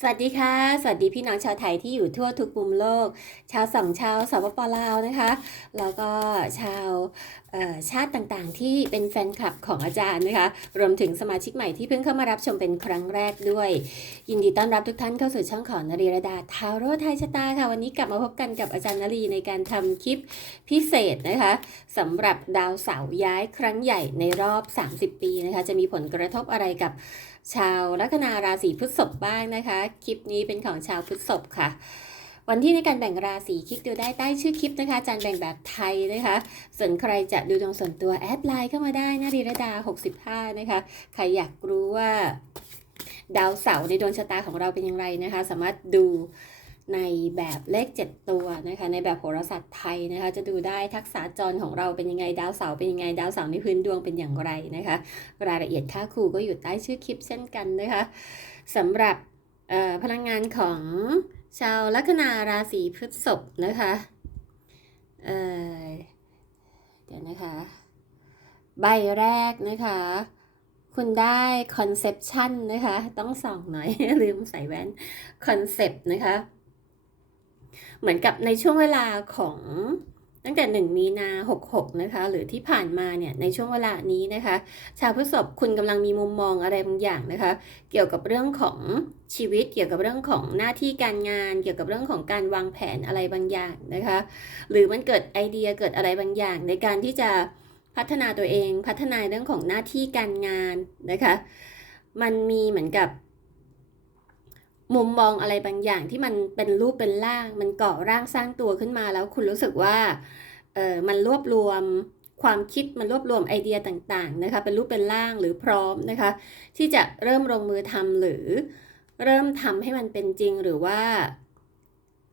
สวัสดีค่ะ สวัสดีพี่น้องชาวไทยที่อยู่ทั่วทุกมุมโลก ชาวสองชาวสปปลาวนะคะ แล้วก็ชาวชาติต่างๆ ที่เป็นแฟนคลับของอาจารย์นะคะ รวมถึงสมาชิกใหม่ที่เพิ่งเข้ามารับชมเป็นครั้งแรกด้วย ยินดีต้อนรับทุกท่านเข้าสู่ช่องของนรีรดาทาวโรไทยชะตาค่ะ วันนี้กลับมาพบกันกับอาจารย์นรีในการทำคลิปพิเศษนะคะสำหรับดาวเสาร์ย้ายครั้งใหญ่ในรอบ 30 ปีนะคะ จะมีผลกระทบอะไรกับ ชาวลัคนาราศีพฤษภบ้างนะคะ คลิปนี้เป็นของชาวพฤษภค่ะ วันที่ในการแบ่งราศีคลิกดูได้ใต้ชื่อคลิปนะคะจานแบ่งแบบไทยนะคะ ส่วนใครจะดูดวงส่วนตัวแอดไลน์เข้ามาได้นะรีระดา 65 นะคะ ใครอยากรู้ว่า ดาวเสาร์ในดวงชะตาของเราเป็นอย่างไรนะคะ สามารถดู ในแบบเลข 7 ตัวนะคะ ในแบบโหราศาสตร์ไทยนะคะ จะดูได้ทักษะจรของเราเป็นยังไงดาวเสาร์เป็นยังไงดาวเสาร์ในพื้นดวงเป็นอย่างไรนะคะ รายละเอียดค่าครูก็อยู่ใต้ชื่อคลิปเช่นกันนะคะสำหรับพลังงานของชาวลัคนาราศีพฤษภนะคะเเดี๋ยวนะคะ ใบแรกนะคะคุณได้คอนเซปชันนะคะ ต้องส่องหน่อย ลืมใส่แว่นคอนเซปต์นะคะ เหมือนกับในช่วงเวลาของตั้งแต่ 1 มีนา66 นะคะ หรือที่ผ่านมาเนี่ย ในช่วงเวลานี้นะคะ ชาวพฤษภคุณกำลังมีมุมมองอะไรบางอย่างนะคะ เกี่ยวกับเรื่องของชีวิต เกี่ยวกับเรื่องของหน้าที่การงาน เกี่ยวกับเรื่องของการวางแผนอะไรบางอย่างนะคะ หรือมันเกิดไอเดียเกิดอะไรบางอย่าง ในการที่จะพัฒนาตัวเอง พัฒนาเรื่องของหน้าที่การงานนะคะ มันมีเหมือนกับ มุมมองอะไรบางอย่างที่มันเป็นรูปเป็นร่าง มันก่อร่างสร้างตัวขึ้นมาแล้วคุณรู้สึกว่าเออมันรวบรวมความคิดมันรวบรวมไอเดียต่างๆนะคะเป็นรูปเป็นร่างหรือพร้อมนะคะที่จะเริ่มลงมือทำหรือเริ่มทำให้มันเป็นจริงหรือว่า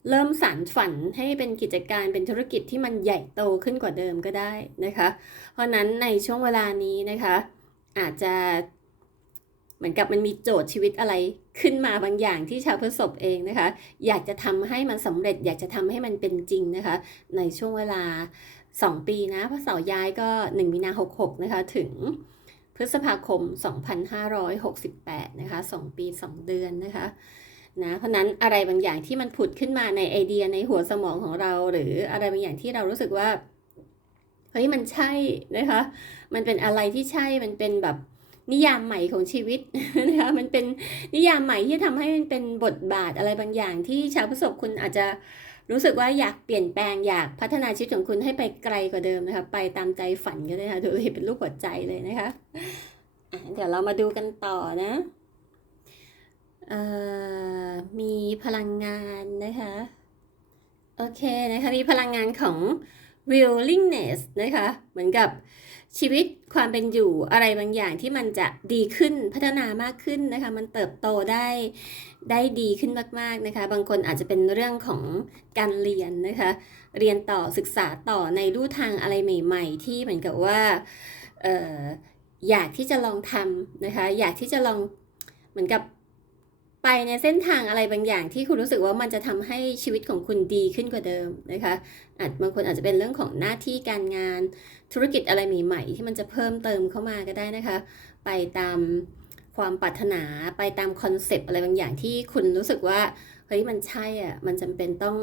เริ่มสานฝันให้เป็นกิจการเป็นธุรกิจที่มันใหญ่โตขึ้นกว่าเดิมก็ได้นะคะ เพราะนั้นในช่วงเวลานี้นะคะ อาจจะ เหมือนกับมันมีโจทย์ชีวิตอะไรขึ้นมาบางอย่างที่ชาวพฤษภเองนะคะ อยากจะทำให้มันสำเร็จ อยากจะทำให้มันเป็นจริงนะคะ ในช่วงเวลา 2 ปีนะพระเสาร์ย้ายก็ 1 มีนา 66 นะคะ ถึงพฤษภาคม 2568 นะคะ 2 ปี 2 เดือนนะคะนะเพราะนั้นอะไรบางอย่างที่มันผุดขึ้นมาในไอเดียในหัวสมองของเรา หรืออะไรบางอย่างที่เรารู้สึกว่าเฮ้ยมันใช่นะคะ มันเป็นอะไรที่ใช่มันเป็นแบบ นิยามใหม่ของชีวิตนะคะมันเป็นนิยามใหม่ที่ทำให้มันเป็นบทบาทอะไรบางอย่าง ที่ชาวประสบคุณอาจจะรู้สึกว่าอยากเปลี่ยนแปลงอยากพัฒนาชีวิตของคุณให้ไปไกลกว่าเดิมนะคะไปตามใจฝันก็ได้ค่ะดูเลยเป็นรูปหัวใจเลยนะคะเดี๋ยวเรามาดูกันต่อนะออมีพลังงานนะคะโอเคนะคะมีพลังงานของ willingness นะคะเหมือนกับ ชีวิตความเป็นอยู่อะไรบางอย่างที่มันจะดีขึ้นพัฒนามากขึ้นนะคะ มันเติบโตได้ได้ดีขึ้นมากๆนะคะ บางคนอาจจะเป็นเรื่องของการเรียนนะคะ เรียนต่อศึกษาต่อในรูทางอะไรใหม่ ๆ ที่เหมือนกับว่าอออยากที่จะลองทำนะคะ อยากที่จะลองเหมือนกับ ไปในเส้นทางอะไรบางอย่างที่คุณรู้สึกว่ามันจะทำให้ชีวิตของคุณดีขึ้นกว่าเดิมนะคะอาจบางคนอาจจะเป็นเรื่องของหน้าที่การงานธุรกิจอะไรใหม่ๆที่มันจะเพิ่มเติมเข้ามาก็ได้นะคะ ไปตามความปรารถนาไปตามคอนเซปต์อะไรบางอย่างที่คุณรู้สึกว่าเฮ้ยมันใช่อะมันจำเป็นต้อง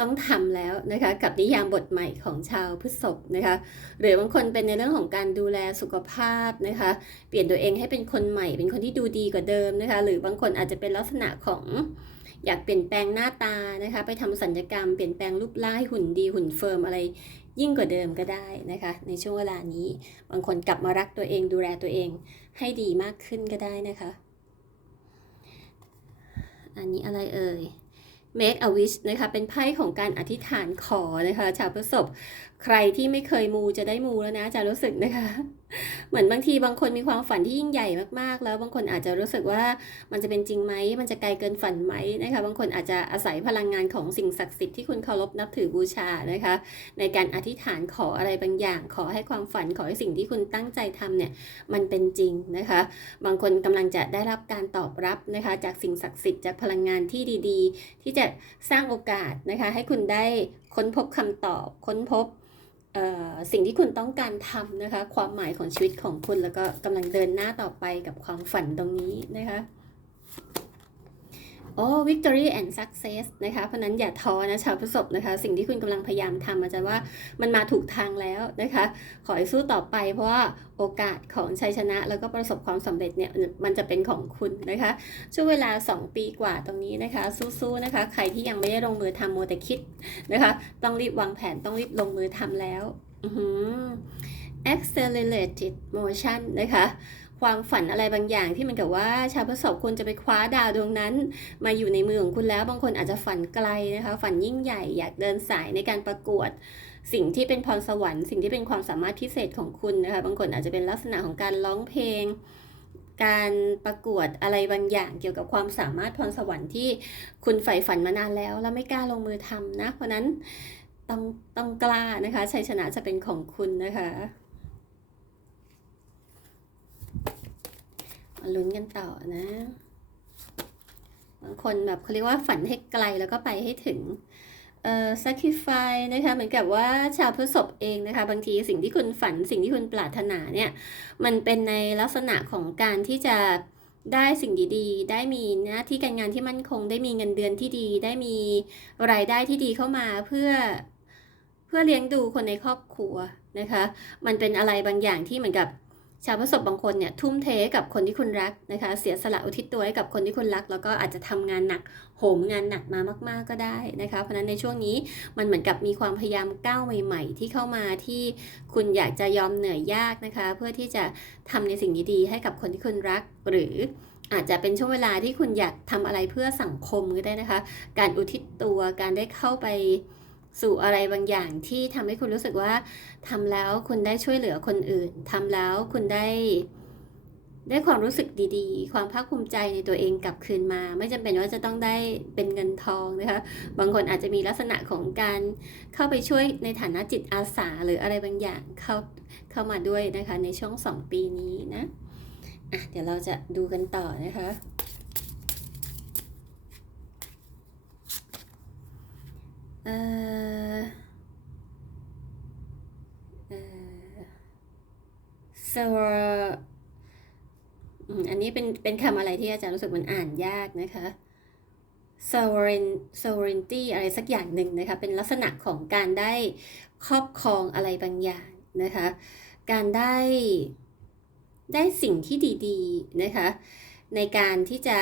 ต้องทำแล้วนะคะกับนิยามบทใหม่ของชาวพฤษภนะคะหรือบางคนเป็นในเรื่องของการดูแลสุขภาพนะคะเปลี่ยนตัวเองให้เป็นคนใหม่ เป็นคนที่ดูดีกว่าเดิมนะคะหรือบางคนอาจจะเป็นลักษณะของอยากเปลี่ยนแปลงหน้าตานะคะไปทำสัญญกรรมเปลี่ยนแปลงรูปร่างให้หุ่นดีหุ่นเฟิร์มอะไรยิ่งกว่าเดิมก็ได้นะคะ ในช่วงเวลานี้บางคนกลับมารักตัวเองดูแลตัวเองให้ดีมากขึ้นก็ได้นะคะ อันนี้อะไรเอ่ย make a wish นะคะเป็นไพ่ของการอธิษฐานขอนะคะชาวพฤษภใครที่ไม่เคยมูจะได้มูแล้วนะจะรู้สึกนะคะ เหมือนบางทีบางคนมีความฝันที่ยิ่งใหญ่มากๆ แล้วบางคนอาจจะรู้สึกว่ามันจะเป็นจริงไหมมันจะไกลเกินฝันไหมนะคะบางคนอาจจะอาศัยพลังงานของสิ่งศักดิ์สิทธิ์ที่คุณเคารพนับถือบูชานะคะ ในการอธิษฐานขออะไรบางอย่าง ขอให้ความฝันขอให้สิ่งที่คุณตั้งใจทำเนี่ยมันเป็นจริงนะคะ บางคนกำลังจะได้รับการตอบรับนะคะ จากสิ่งศักดิ์สิทธิ์จากพลังงานที่ดี ๆ ที่จะสร้างโอกาสนะคะ ให้คุณได้ค้นพบคำตอบค้นพบ สิ่งที่คุณต้องการทำนะคะ ความหมายของชีวิตของคุณแล้วก็กำลังเดินหน้าต่อไปกับความฝันตรงนี้นะคะ โอ้ victory and success นะคะเพราะนั้นอย่าท้อนะชาวพฤษภนะคะ สิ่งที่คุณกำลังพยายามทำอาจารย์ว่ามันมาถูกทางแล้วนะคะ ขอให้สู้ต่อไปเพราะว่าโอกาสของชัยชนะ แล้วก็ประสบความสำเร็จเนี่ยมันจะเป็นของคุณนะคะ ช่วงเวลา 2 ปีกว่าตรงนี้นะคะ สู้ๆนะคะ ใครที่ยังไม่ได้ลงมือทำโมแต่คิดนะคะ ต้องรีบวางแผนต้องรีบลงมือทำแล้วอือหือ accelerated motion นะคะ วามฝันอะไรบางอย่างที่มันกับว่าชาวพฤษภคุณจะไปคว้าดาวดวงนั้น มาอยู่ในมือของคุณแล้ว บางคนอาจจะฝันไกลนะคะ ฝันยิ่งใหญ่อยากเดินสายในการประกวด สิ่งที่เป็นพรสวรรค์สิ่งที่เป็นความสามารถพิเศษของคุณนะคะบางคนอาจจะเป็นลักษณะของการร้องเพลง การประกวดอะไรบางอย่างเกี่ยวกับความสามารถพรสวรรค์ที่คุณใฝ่ฝันมานานแล้ว แล้วไม่กล้าลงมือทำนะเพราะนั้นต้องต้องกล้านะคะชัยชนะจะเป็นของคุณนะคะ มาลุ้นกันต่อนะ บางคนแบบเขาเรียกว่าฝันให้ไกลแล้วก็ไปให้ถึงเอ่อ sacrifice นะคะเหมือนกับว่าชาวพฤษภเองนะคะ บางทีสิ่งที่คุณฝันสิ่งที่คุณปรารถนาเนี่ย มันเป็นในลักษณะของการที่จะได้สิ่งดีๆ ได้มีหน้าที่การงานที่มั่นคง ได้มีเงินเดือนที่ดี ได้มีรายได้ที่ดีเข้ามาเพื่อเพื่อเลี้ยงดูคนในครอบครัวนะคะ มันเป็นอะไรบางอย่างที่เหมือนกับ ชาวพฤษภบางคนเนี่ยทุ่มเทกับคนที่คุณรักนะคะ เสียสละอุทิศตัวให้กับคนที่คุณรัก แล้วก็อาจจะทำงานหนักโหมงานหนักมามากๆก็ได้นะคะ เพราะฉะนั้นในช่วงนี้มันเหมือนกับมีความพยายามก้าวใหม่ ๆ ที่เข้ามาที่คุณอยากจะยอมเหนื่อยยากนะคะ เพื่อที่จะทำในสิ่งดีๆให้กับคนที่คุณรักหรืออาจจะเป็นช่วงเวลาที่คุณอยากทำอะไรเพื่อสังคมก็ได้นะคะ การอุทิศตัวการได้เข้าไป สู่อะไรบางอย่างที่ทำให้คุณรู้สึกว่าทำแล้วคุณได้ช่วยเหลือคนอื่นทำแล้วคุณได้ ได้ความรู้สึกดีๆ ความภาคภูมิใจในตัวเองกลับคืนมา ไม่จำเป็นว่าจะต้องได้เป็นเงินทองนะคะ บางคนอาจจะมีลักษณะของการเข้าไปช่วยในฐานะจิตอาสาหรืออะไรบางอย่างเข้าเข้ามาด้วยนะคะในช่วง 2 ปีนี้นะอะเดี๋ยวเราจะดูกันต่อนะคะ อ่อเอ่อ so อืมอันนี้เป็นเป็นคำอะไรที่อาจารย์รู้สึกมันอ่านยากนะคะ sovereign sovereignty อะไรสักอย่างหนึ่งนะคะ เป็นลักษณะของการได้ครอบครองอะไรบางอย่างนะคะ การได้ได้สิ่งที่ดีๆนะคะ ในการที่จะ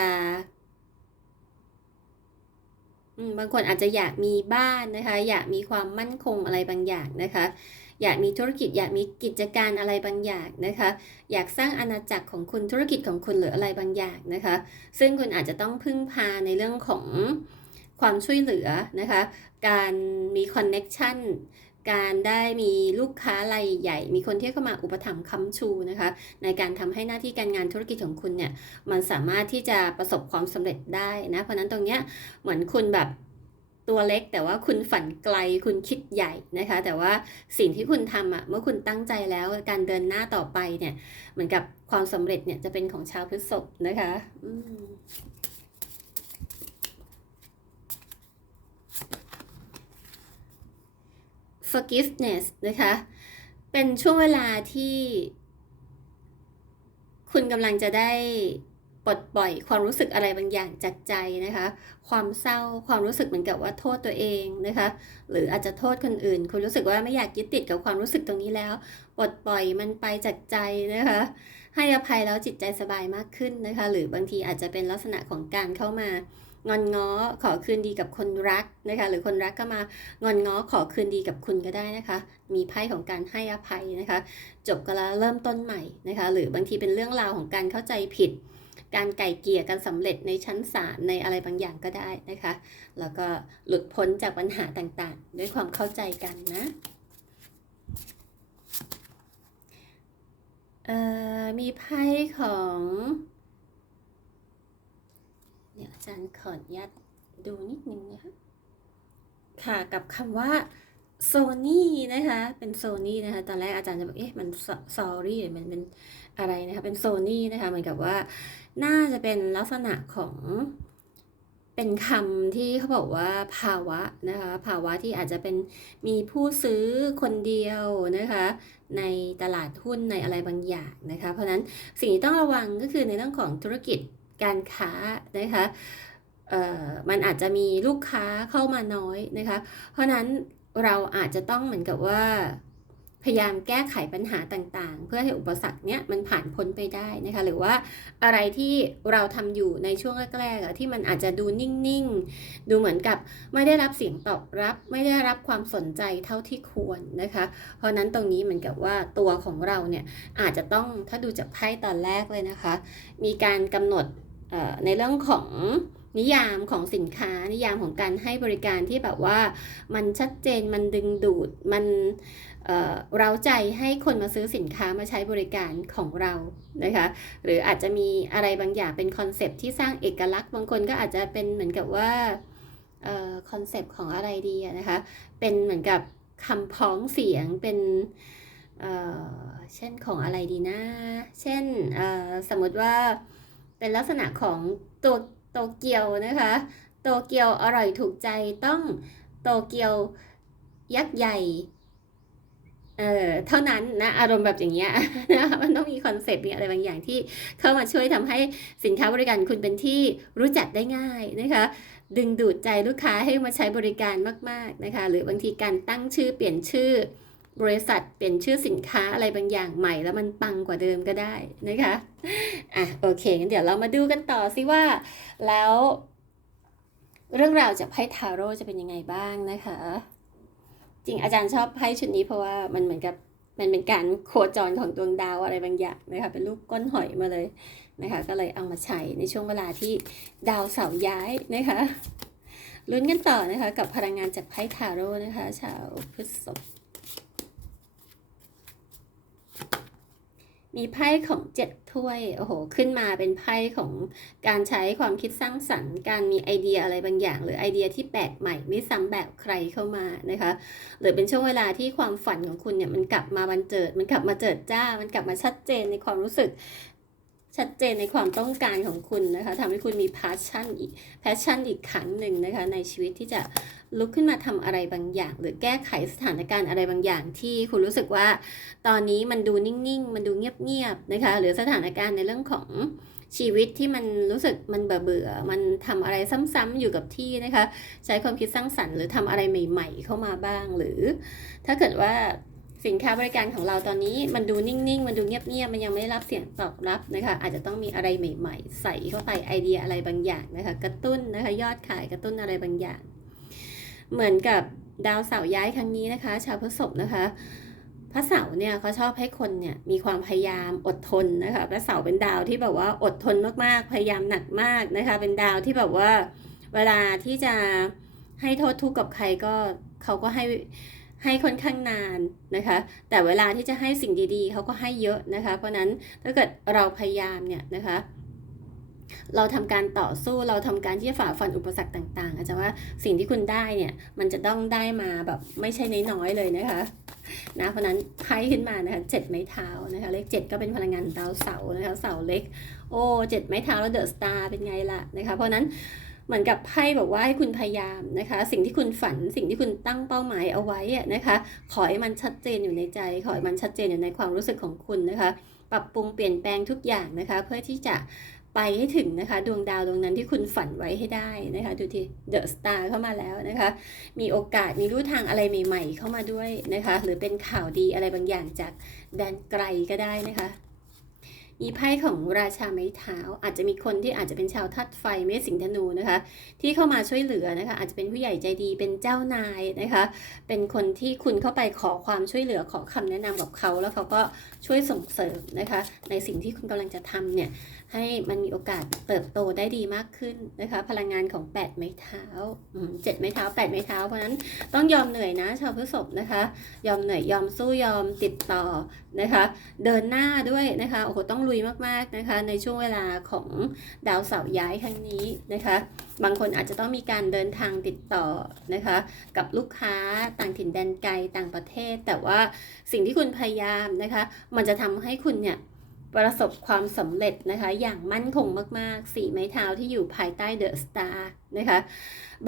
บางคนอาจจะอยากมีบ้านนะคะ อยากมีความมั่นคงอะไรบางอย่างนะคะ อยากมีธุรกิจอยากมีกิจการอะไรบางอย่างนะคะ อยากสร้างอาณาจักรของคุณธุรกิจของคุณหรืออะไรบางอย่างนะคะ ซึ่งคุณอาจจะต้องพึ่งพาในเรื่องของความช่วยเหลือนะคะ การมีคอนเน็กชัน การได้มีลูกค้ารายใหญ่ มีคนที่เข้ามาอุปถัมภ์ค้ำชูนะคะ ในการทำให้หน้าที่การงานธุรกิจของคุณเนี่ยมันสามารถที่จะประสบความสำเร็จได้นะเพราะนั้นตรงเนี้ยเหมือนคุณแบบตัวเล็กแต่ว่าคุณฝันไกลคุณคิดใหญ่นะคะ แต่ว่าสิ่งที่คุณทำอะเมื่อคุณตั้งใจแล้วการเดินหน้าต่อไปเนี่ยเหมือนกับความสำเร็จเนี่ยจะเป็นของชาวพฤษภนะคะอืม forgiveness นะคะ เป็นช่วงเวลาที่ คุณกำลังจะได้ปลดปล่อยความรู้สึกอะไรบางอย่างจากใจนะคะ ความเศร้าความรู้สึกเหมือนกับว่าโทษตัวเองนะคะ หรืออาจจะโทษคนอื่น คุณรู้สึกว่าไม่อยากยึดติดกับความรู้สึกตรงนี้แล้ว ปลดปล่อยมันไปจากใจนะคะ ให้อภัยแล้วจิตใจสบายมากขึ้นนะคะ หรือบางทีอาจจะเป็นลักษณะของการเข้ามา งอนง้อขอคืนดีกับคนรักนะคะ หรือคนรักก็มางอนง้อขอคืนดีกับคุณก็ได้นะคะ มีไพ่ของการให้อภัยนะคะ จบกันแล้วเริ่มต้นใหม่นะคะ หรือบางทีเป็นเรื่องราวของการเข้าใจผิด การไก่เกลี่ยกันสำเร็จในชั้นศาลในอะไรบางอย่างก็ได้นะคะ แล้วก็หลุดพ้นจากปัญหาต่างๆ ด้วยความเข้าใจกันนะมีไพ่ของ เดี๋ยวอาจารย์ขออนุญาตดูนิดนึงนะคะ ค่ะกับคำว่าโซนี่นะคะ เป็นโซนี่นะคะ ตอนแรกอาจารย์จะบอกเอ๊ะ มันซอรี่หรือมันเป็นอะไรนะคะ เป็นโซนี่นะคะ เหมือนกับว่า น่าจะเป็นลักษณะของ เป็นคำที่เขาบอกว่าภาวะนะคะ ภาวะที่อาจจะเป็นมีผู้ซื้อคนเดียวนะคะ ในตลาดหุ้นในอะไรบางอย่างนะคะ เพราะฉะนั้นสิ่งที่ต้องระวังก็คือในเรื่องของธุรกิจ การค้านะคะเอ่อมันอาจจะมีลูกค้าเข้ามาน้อยนะคะ เพราะนั้นเราอาจจะต้องเหมือนกับว่า พยายามแก้ไขปัญหาต่างๆ เพื่อให้อุปสรรคเนี้ยมันผ่านพ้นไปได้นะคะ หรือว่าอะไรที่เราทำอยู่ในช่วงแรกๆที่มันอาจจะดูนิ่งๆ ดูเหมือนกับไม่ได้รับเสียงตอบรับ ไม่ได้รับความสนใจเท่าที่ควรนะคะ เพราะนั้นตรงนี้เหมือนกับว่าตัวของเราเนี่ยอาจจะต้องถ้าดูจากไพ่ตอนแรกเลยนะคะ มีการกำหนด ในเรื่องของนิยามของสินค้านิยามของการให้บริการที่แบบว่ามันชัดเจนมันดึงดูดมันเเร้าใจให้คนมาซื้อสินค้ามาใช้บริการของเรานะคะหรืออาจจะมีอะไรบางอย่างเป็นคอนเซปที่สร้างเอกลักษณ์บางคนก็อาจจะเป็นเหมือนกับว่าคอนเซปต์ของอะไรดีนะคะเป็นเหมือนกับคำพ้องเสียงเป็นเเช่นของอะไรดีนะ เช่นสมมติว่า เป็นลักษณะของตัวโตเกียวนะคะ โตเกียวอร่อยถูกใจต้องโตเกียวยักษ์ใหญ่เอ่อเท่านั้นนะอารมณ์แบบอย่างเงี้ยนะมันต้องมีคอนเซปต์มีอะไรบางอย่างที่เข้ามาช่วยทำให้สินค้าบริการคุณเป็นที่รู้จักได้ง่ายนะคะ ดึงดูดใจลูกค้าให้มาใช้บริการมาก ๆนะคะ หรือบางทีการตั้งชื่อเปลี่ยนชื่อ บริษัทเปลี่ยนชื่อสินค้าอะไรบางอย่างใหม่แล้วมันปังกว่าเดิมก็ได้นะคะอะโอเคงั้นเดี๋ยวเรามาดูกันต่อสิว่า แล้ว เรื่องราวจากไพ่ทาโร่จะเป็นยังไงบ้างนะคะ จริงอาจารย์ชอบไพ่ชุดนี้เพราะว่ามันเหมือนกับมันเป็นการโคจรของดวงดาวอะไรบางอย่างนะคะเป็นรูปก้นหอยมาเลยนะคะก็เลยเอามาใช้ในช่วงเวลาที่ดาวเสาร์ย้ายนะคะลุ้นกันต่อนะคะกับพลังงานจากไพ่ทาโร่นะคะ ชาวพฤษภ มีไพ่ของเจ็ดถ้วย โอ้โห ขึ้นมาเป็นไพ่ของการใช้ความคิดสร้างสรรค์ การมีไอเดียอะไรบางอย่าง หรือไอเดียที่แปลกใหม่ไม่ซ้ำแบบใครเข้ามานะคะ หรือเป็นช่วงเวลาที่ความฝันของคุณเนี่ยมันกลับมาบันเจิด มันกลับมาเจิดจ้า มันกลับมาชัดเจนในความรู้สึก ชัดเจนในความต้องการของคุณนะคะทำให้คุณมี passion อีก passion อีกครั้งหนึ่งนะคะ ในชีวิตที่จะลุกขึ้นมาทำอะไรบางอย่าง หรือแก้ไขสถานการณ์อะไรบางอย่าง ที่คุณรู้สึกว่า ตอนนี้มันดูนิ่งๆ มันดูเงียบๆนะคะหรือสถานการณ์ในเรื่องของชีวิตที่มันรู้สึกมันเบื่อๆมันทำอะไรซ้ำๆอยู่กับที่นะคะ ใช้ความคิดสร้างสรรค์หรือทำอะไรใหม่ ๆ เข้ามาบ้าง หรือ ถ้าเกิดว่า สินค้าบริการของเราตอนนี้มันดูนิ่ง ๆ มันดูเงียบ ๆ มันยังไม่ได้รับเสียงตอบรับนะคะ อาจจะต้องมีอะไรใหม่ ๆ ใส่เข้าไปไอเดียอะไรบางอย่างนะคะ กระตุ้นนะคะ ยอดขายกระตุ้นอะไรบางอย่าง เหมือนกับดาวเสาร์ย้ายครั้งนี้นะคะ ชาวพฤษภนะคะพระเสาร์เนี่ยเขาชอบให้คนเนี่ยมีความพยายามอดทนนะคะพระเสาร์เป็นดาวที่แบบว่าอดทนมากๆ พยายามหนักมากนะคะ เป็นดาวที่แบบว่า เวลาที่จะให้โทษทุกข์กับใครก็เขาก็ให้ ให้ค่อนข้างนานนะคะ แต่เวลาที่จะให้สิ่งดีๆ เขาก็ให้เยอะนะคะ เพราะนั้นถ้าเกิดเราพยายามเนี่ยนะคะเราทำการต่อสู้เราทำการที่จะฝ่าฟันอุปสรรคต่าง ๆ อาจจะว่าสิ่งที่คุณได้เนี่ย มันจะต้องได้มาแบบไม่ใช่น้อยๆเลยนะคะนะเพราะนั้นไพ่ขึ้นมานะคะเจ็ดไม้เท้านะคะเลขเจ็ดก็เป็นพลังงานดาวเสาร์นะคะเสาเล็ก โอ้เจ็ดไม้เท้าแล้วเดอะสตาร์เป็นไงล่ะนะคะ เพราะนั้น เหมือนกับไพ่บอกว่าให้คุณพยายามนะคะ สิ่งที่คุณฝันสิ่งที่คุณตั้งเป้าหมายเอาไว้นะคะ ขอให้มันชัดเจนอยู่ในใจ ขอให้มันชัดเจนอยู่ในความรู้สึกของคุณนะคะ ปรับปรุงเปลี่ยนแปลงทุกอย่างนะคะ เพื่อที่จะไปให้ถึงนะคะ ดวงดาวดวงนั้นที่คุณฝันไว้ให้ได้นะคะดูที่เดอะสตาร์เข้ามาแล้วนะคะ มีโอกาสมีรูทางอะไรใหม่ ๆ เข้ามาด้วยนะคะ หรือเป็นข่าวดีอะไรบางอย่างจากแดนไกลก็ได้นะคะ มีไพ่ของราชาไม้เท้า อาจจะมีคนที่อาจจะเป็นชาวทัดไฟเมษสิงธนูนะคะ ที่เข้ามาช่วยเหลือนะคะ อาจจะเป็นผู้ใหญ่ใจดีเป็นเจ้านายนะคะ เป็นคนที่คุณเข้าไปขอความช่วยเหลือขอคำแนะนำกับเขา แล้วเขาก็ช่วยส่งเสริมนะคะ ในสิ่งที่คุณกำลังจะทำเนี่ยให้มันมีโอกาสเติบโตได้ดีมากขึ้นนะคะ พลังงานของ 8 ไม้เท้าเจ็ดไม้เท้า 8 ไม้เท้าเพราะฉะนั้นต้องยอมเหนื่อยนะชาวพฤษภนะคะ ยอมเหนื่อยยอมสู้ยอมติดต่อนะคะ เดินหน้าด้วยนะคะโอ้โหต้องลุยมากๆนะคะ ในช่วงเวลาของดาวเสาร์ย้ายครั้งนี้นะคะ บางคนอาจจะต้องมีการเดินทางติดต่อนะคะ กับลูกค้าต่างถิ่นแดนไกลต่างประเทศ แต่ว่าสิ่งที่คุณพยายามนะคะ มันจะทำให้คุณเนี่ยประสบความสำเร็จนะคะ อย่างมั่นคงมากๆ สีไม้เท้าที่อยู่ภายใต้เดอะสตาร์นะคะ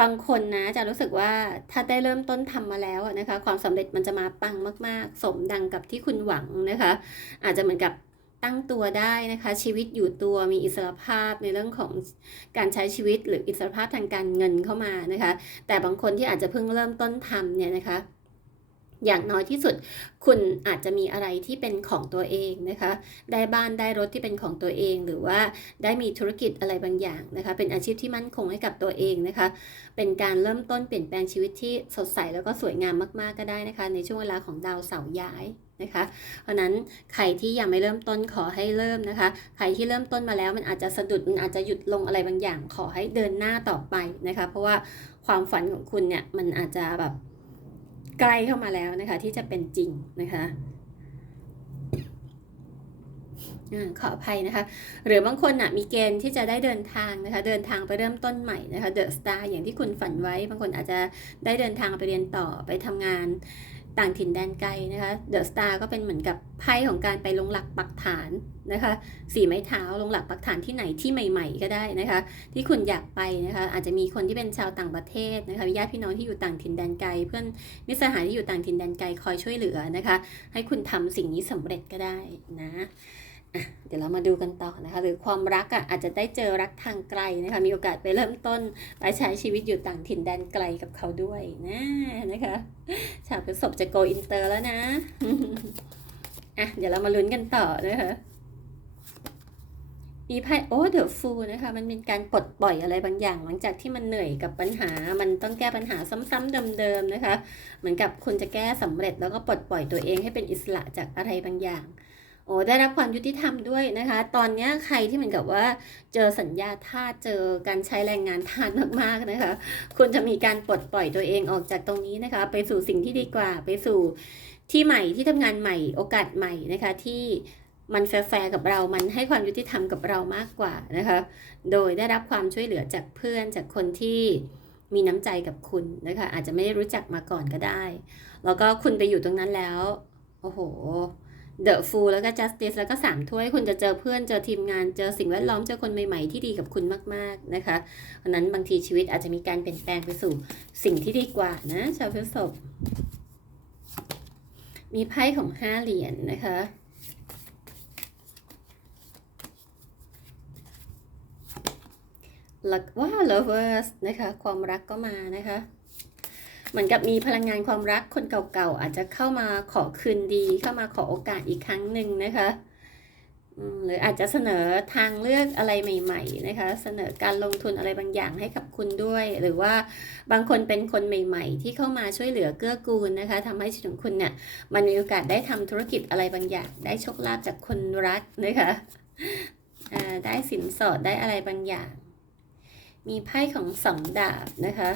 บางคนนะจะรู้สึกว่าถ้าได้เริ่มต้นทำมาแล้วนะคะ ความสำเร็จมันจะมาปังมาก ๆ สมดังกับที่คุณหวังนะคะ อาจจะเหมือนกับ ตั้งตัวได้นะคะชีวิตอยู่ตัวมีอิสรภาพในเรื่องของการใช้ชีวิตหรืออิสรภาพทางการเงินเข้ามานะคะ แต่บางคนที่อาจจะเพิ่งเริ่มต้นทำเนี่ยนะคะ อย่างน้อยที่สุดคุณอาจจะมีอะไรที่เป็นของตัวเองนะคะ ได้บ้านได้รถที่เป็นของตัวเอง หรือว่าได้มีธุรกิจอะไรบางอย่างนะคะ เป็นอาชีพที่มั่นคงให้กับตัวเองนะคะ เป็นการเริ่มต้นเปลี่ยนแปลงชีวิตที่สดใสแล้วก็สวยงามมากๆก็ได้นะคะ ในช่วงเวลาของดาวเสาร์ย้าย นะคะ เพราะนั้นใครที่ยังไม่เริ่มต้นขอให้เริ่มนะคะ ใครที่เริ่มต้นมาแล้วมันอาจจะสะดุดมันอาจจะหยุดลงอะไรบางอย่าง ขอให้เดินหน้าต่อไปนะคะ เพราะว่าความฝันของคุณเนี่ยมันอาจจะแบบใกล้เข้ามาแล้วนะคะ ที่จะเป็นจริงนะคะขออภัยนะคะ หรือบางคนน่ะมีเกณฑ์ที่จะได้เดินทางนะคะ เดินทางไปเริ่มต้นใหม่นะคะเดอะสตาร์อย่างที่คุณฝันไว้ บางคนอาจจะได้เดินทางไปเรียนต่อไปทำงาน ต่างถิ่นแดนไกลนะคะเดอะสตาร์ก็เป็นเหมือนกับไพ่ของการไปลงหลักปักฐานนะคะสีไม้เท้าลงหลักปักฐานที่ไหนที่ใหม่ ๆ ก็ได้นะคะ ที่คุณอยากไปนะคะอาจจะมีคนที่เป็นชาวต่างประเทศนะคะญาติพี่น้องที่อยู่ต่างถิ่นแดนไกล เพื่อนมิตรสหายที่อยู่ต่างถิ่นแดนไกลคอยช่วยเหลือนะคะ ให้คุณทำสิ่งนี้สำเร็จก็ได้นะ เดี๋ยวเรามาดูกันต่อนะคะ หรือความรักอะอาจจะได้เจอรักทางไกลนะคะ มีโอกาสไปเริ่มต้นไปใช้ชีวิตอยู่ต่างถิ่นแดนไกลกับเขาด้วยนะนะคะชาวพฤษภจะโกอินเตอร์แล้วนะอะเดี๋ยวเรามาลุ้นกันต่อนะคะมีไพ่โอ้เดอะฟูนะคะ มันเป็นการปลดปล่อยอะไรบางอย่าง หลังจากที่มันเหนื่อยกับปัญหา มันต้องแก้ปัญหาซ้ำๆเดิมๆนะคะ เหมือนกับคุณจะแก้สำเร็จแล้วก็ปลดปล่อยตัวเองให้เป็นอิสระจากอะไรบางอย่าง โอ้ได้รับความยุติธรรมด้วยนะคะ ตอนนี้ใครที่เหมือนกับว่า เจอสัญญาทาสเจอการใช้แรงงานทาสมากๆนะคะ คุณจะมีการปลดปล่อยตัวเองออกจากตรงนี้นะคะ ไปสู่สิ่งที่ดีกว่าไปสู่ที่ใหม่ที่ทำงานใหม่โอกาสใหม่นะคะที่มันแฟร์กับเรา มันให้ความยุติธรรมกับเรามากกว่านะคะ โดยได้รับความช่วยเหลือจากเพื่อนจากคนที่มีน้ำใจกับคุณนะคะ อาจจะไม่ได้รู้จักมาก่อนก็ได้ แล้วก็คุณไปอยู่ตรงนั้นแล้ว โอ้โห เดอะฟูแล้วก็ justice แล้วก็สามถ้วยคุณจะเจอเพื่อนเจอทีมงานเจอสิ่งแวดล้อมเจอคนใหม่ๆ ที่ดีกับคุณมากๆนะคะเพราะนั้นบางทีชีวิตอาจจะมีการเปลี่ยนแปลงไปสู่สิ่งที่ดีกว่านะชาวพฤษภมีไพ่ของห้าเหรียญนะคะแล้วว้าว lovers นะคะ ความรักก็มานะคะ เหมือนกับมีพลังงานความรักคนเก่าๆอาจจะเข้ามาขอคืนดี เข้ามาขอโอกาสอีกครั้งหนึ่งนะคะหรืออาจจะเสนอทางเลือกอะไรใหม่ ๆ นะคะ เสนอการลงทุนอะไรบางอย่างให้กับคุณด้วย หรือว่าบางคนเป็นคนใหม่ ๆ ที่เข้ามาช่วยเหลือเกื้อกูลนะคะทำให้ชีวิตของคุณเนี่ยมันมีโอกาสได้ทำธุรกิจอะไรบางอย่าง ได้โชคลาภจากคนรักนะคะได้สินสอดได้อะไรบางอย่าง มีไพ่ของสองดาบนะคะ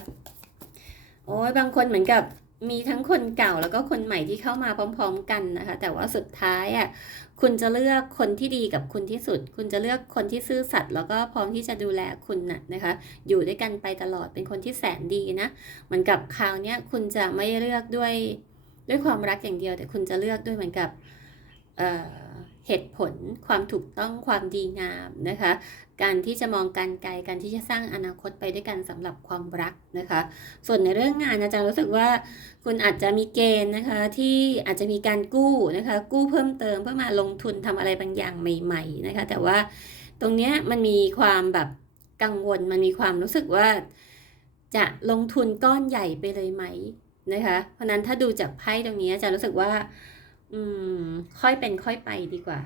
โอ้ยบางคนเหมือนกับมีทั้งคนเก่าแล้วก็คนใหม่ที่เข้ามาพร้อม ๆ กันนะคะ แต่ว่าสุดท้ายอะคุณจะเลือกคนที่ดีกับคุณที่สุด คุณจะเลือกคนที่ซื่อสัตย์แล้วก็พร้อมที่จะดูแลคุณน่ะนะคะ อยู่ด้วยกันไปตลอดเป็นคนที่แสนดีนะเหมือนกับคราวเนี้ยคุณจะไม่เลือกด้วยด้วยความรักอย่างเดียว แต่คุณจะเลือกด้วยเหมือนกับเอ่อ เหตุผลความถูกต้องความดีงามนะคะ การที่จะมองการไกลการที่จะสร้างอนาคตไปด้วยกันสำหรับความรักนะคะ ส่วนในเรื่องงานอาจารย์รู้สึกว่า คุณอาจจะมีเกณฑ์นะคะที่อาจจะมีการกู้นะคะกู้เพิ่มเติมเพื่อมาลงทุนทำอะไรบางอย่างใหม่ ๆนะคะ แต่ว่าตรงเนี้ยมันมีความแบบกังวลมันมีความรู้สึกว่า จะลงทุนก้อนใหญ่ไปเลยไหมนะคะ เพราะนั้นถ้าดูจากไพ่ตรงนี้อาจารย์รู้สึกว่า อืม ค่อยเป็นค่อยไปดีกว่า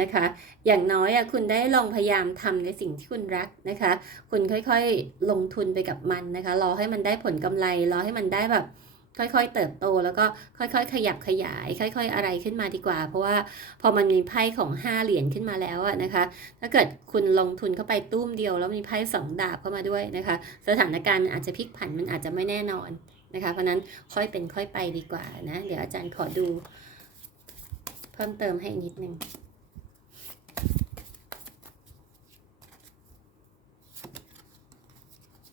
นะคะ อย่างน้อยอะคุณได้ลองพยายามทำในสิ่งที่คุณรักนะคะ คุณค่อยๆลงทุนไปกับมันนะคะ รอให้มันได้ผลกำไร รอให้มันได้แบบ ค่อยๆเติบโต แล้วก็ค่อยๆ ขยับขยาย ค่อย ๆ อะไรขึ้นมาดีกว่า เพราะว่าพอมันมีไพ่ของห้าเหรียญขึ้นมาแล้วอะนะคะ ถ้าเกิดคุณลงทุนเข้าไปตุ้มเดียว แล้วมีไพ่สองดาบเข้ามาด้วยนะคะ สถานการณ์มันอาจจะพลิกผันมันอาจจะไม่แน่นอนนะคะ เพราะนั้นค่อยเป็นค่อยไปดีกว่านะ เดี๋ยวอาจารย์ขอดู เพิ่มเติมให้นิดนึง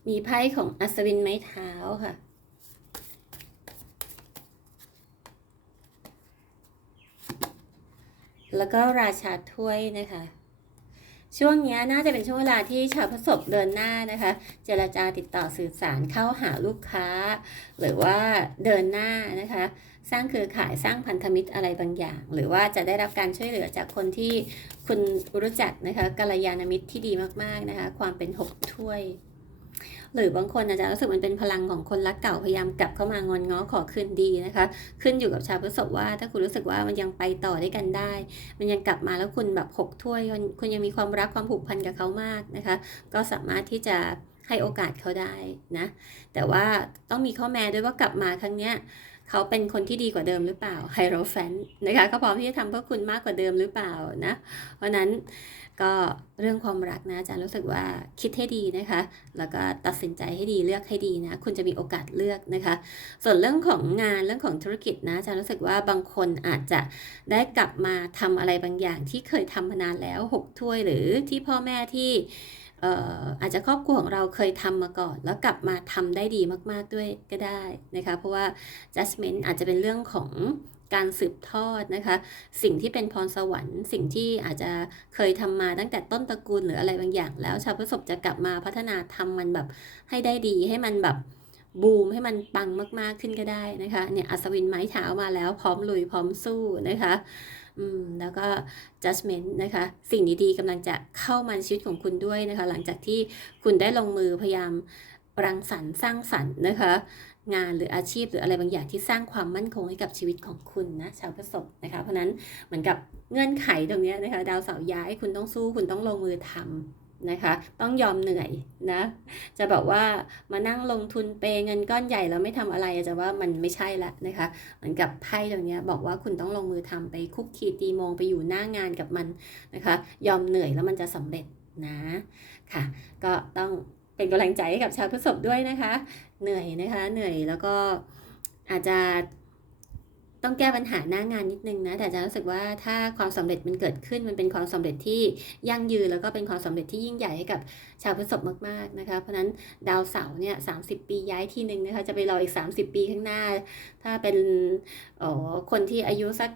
มีไพ่ของอัศวินไม้เท้าค่ะ แล้วก็ราชาถ้วยนะคะ ช่วงนี้น่าจะเป็นช่วงเวลาที่ชาวพฤษภเดินหน้านะคะ เจรจาติดต่อสื่อสารเข้าหาลูกค้า หรือว่าเดินหน้านะคะ สร้างเครือข่ายสร้างพันธมิตรอะไรบางอย่าง หรือว่าจะได้รับการช่วยเหลือจากคนที่คุณรู้จักนะคะกัลยาณมิตรที่ดีมากๆนะคะ ความเป็นหกถ้วย หรือบางคนอาจจะรู้สึกมันเป็นพลังของคนรักเก่าพยายามกลับเข้ามางอนง้อขอคืนดีนะคะ ขึ้นอยู่กับชาวพฤษภว่า ถ้าคุณรู้สึกว่ามันยังไปต่อด้วยกันได้ มันยังกลับมาแล้วคุณแบบหกถ้วยคุณคุณยังมีความรักความผูกพันกับเขามากนะคะ ก็สามารถที่จะให้โอกาสเขาได้นะ แต่ว่าต้องมีข้อแม้ด้วยว่ากลับมาครั้งเนี้ย เขาเป็นคนที่ดีกว่าเดิมหรือเปล่าไฮโรแฟนนะคะก็พร้อมที่จะทำเพื่อคุณมากกว่าเดิมหรือเปล่านะเพราะนั้นก็เรื่องความรักนะอาจารย์รู้สึกว่าคิดให้ดีนะคะ แล้วก็ตัดสินใจให้ดีเลือกให้ดีนะ คุณจะมีโอกาสเลือกนะคะ ส่วนเรื่องของงานเรื่องของธุรกิจนะอาจารย์รู้สึกว่าบางคนอาจจะได้กลับมาทำอะไรบางอย่างที่เคยทำมานานแล้วหกถ้วยหรือที่พ่อแม่ที่ อาจจะครอบครัวของเราเคยทำมาก่อน แล้วกลับมาทำได้ดีมากๆด้วยก็ได้นะคะเพราะว่า judgment อาจจะเป็นเรื่องของการสืบทอดนะคะ สิ่งที่เป็นพรสวรรค์ สิ่งที่อาจจะเคยทำมาตั้งแต่ต้นตระกูลหรืออะไรบางอย่าง แล้วชาวพฤษภจะกลับมาพัฒนาทำมันแบบให้ได้ดี ให้มันแบบบูมให้มันปังมากๆขึ้นก็ได้นะคะเนี่ยอัศวินไม้เท้ามาแล้วพร้อมลุยพร้อมสู้นะคะ อืมแล้วก็ judgment นะคะ สิ่งดีๆกำลังจะเข้ามาในชีวิตของคุณด้วยนะคะ หลังจากที่คุณได้ลงมือพยายามรังสรรค์สร้างสรรค์นะคะ งานหรืออาชีพหรืออะไรบางอย่างที่สร้างความมั่นคงให้กับชีวิตของคุณนะชาวพฤษภนะคะ เพราะนั้นเหมือนกับเงื่อนไขตรงนี้นะคะ ดาวเสาร์ย้ายคุณต้องสู้คุณต้องลงมือทำ นะคะ ต้องยอมเหนื่อยนะ จะบอกว่ามานั่งลงทุนเปเงินก้อนใหญ่แล้วไม่ทำอะไรอาจจะว่ามันไม่ใช่ละนะคะ เหมือนกับไพ่ตรงเนี้ยบอกว่าคุณต้องลงมือทำไปคุกคีตีโมงไปอยู่หน้างานกับมันนะคะ ยอมเหนื่อยแล้วมันจะสำเร็จนะค่ะ ก็ต้องเป็นกำลังใจให้กับชาวพฤษภด้วยนะคะ เหนื่อยนะคะ เหนื่อยแล้วก็อาจจะ ต้องแก้ปัญหาหน้างานนิดนึงนะ แต่จะรู้สึกว่าถ้าความสำเร็จมันเกิดขึ้นมันเป็นความสำเร็จที่ยั่งยืนแล้วก็เป็นความสำเร็จที่ยิ่งใหญ่ให้กับชาวพฤษภมากๆนะคะเพราะนั้นดาวเสาร์เนี่ยสาปีย้ายทีหนึ่งนะคะจะไปรออีก 30 ปีข้างหน้า ถ้าเป็นอ๋อคนที่อายุสัก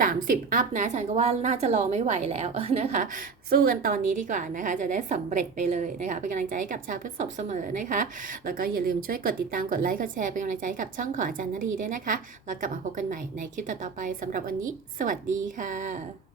สามสิบอัพนะฉันก็ว่าน่าจะรอไม่ไหวแล้วนะคะ สู้กันตอนนี้ดีกว่านะคะ จะได้สำเร็จไปเลยนะคะ เป็นกำลังใจให้กับชาวพฤษภเสมอนะคะ แล้วก็อย่าลืมช่วยกดติดตามกดไลค์กดแชร์เป็นกำลังใจให้กับช่องของอาจารย์นดีด้วยนะคะ แล้วกลับมาพบกันใหม่ในคลิปต่อๆไปสำหรับวันนี้ สวัสดีค่ะ